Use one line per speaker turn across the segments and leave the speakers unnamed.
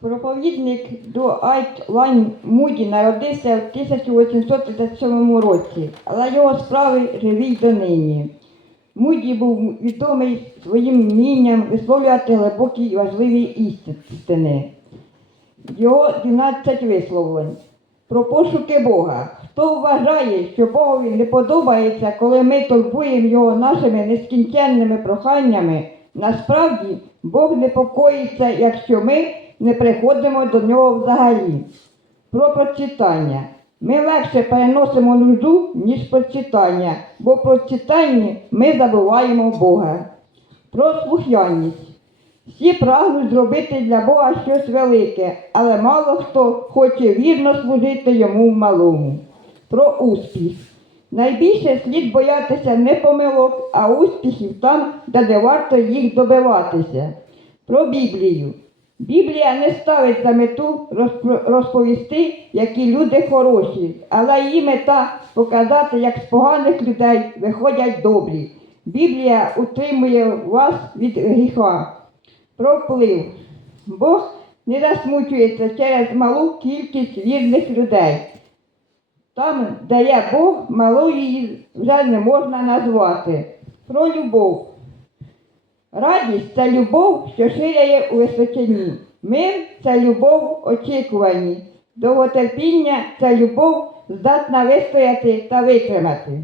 Проповідник Дуайт Лайн Муді народився в 1837 році, але його справи живі донині. Муді був відомий своїм вмінням висловлювати глибокі й важливі істини. Його 12 висловлень про пошуки Бога. Хто вважає, що Богові не подобається, коли ми турбуємо його нашими нескінченними проханнями, насправді Бог непокоїться, якщо ми не приходимо до нього взагалі. Про прочитання. Ми легше переносимо нужду, ніж прочитання, бо в прочитанні ми забуваємо Бога. Про слухняність. Всі прагнуть зробити для Бога щось велике, але мало хто хоче вірно служити йому в малому. Про успіх. Найбільше слід боятися не помилок, а успіхів там, де не варто їх добиватися. Про Біблію. Біблія не ставить за мету розповісти, які люди хороші, але її мета показати, як з поганих людей виходять добрі. Біблія утримує вас від гріха про вплив. Бог не засмучується через малу кількість вірних людей. Там, де є Бог, малою її вже не можна назвати. Про любов. Радість це любов, що ширяє у височині. Мир це любов в очікуванні. Довготерпіння це любов, здатна вистояти та витримати.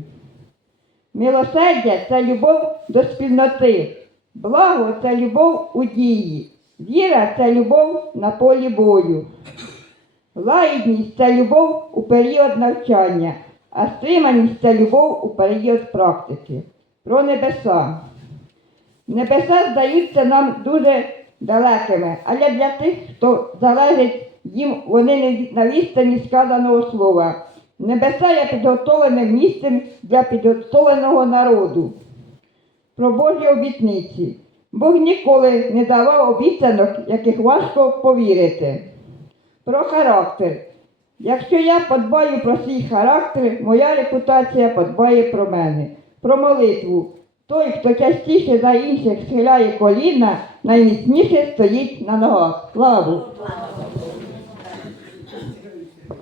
Милосердя це любов до спільноти. Благо це любов у дії. Віра це любов на полі бою. Лагідність це любов у період навчання, а стриманість це любов у період практики. Про небеса. Небеса здаються нам дуже далекими, але для тих, хто залежить їм, вони не на відстані сказаного слова. Небеса є підготовленим місцем для підготовленого народу. Про Божі обітниці. Бог ніколи не давав обіцянок, яких важко повірити. Про характер. Якщо я подбаю про свій характер, моя репутація подбає про мене. Про молитву. Той, хто частіше за інших схиляє коліна, найміцніше стоїть на ногах. Слава Богу!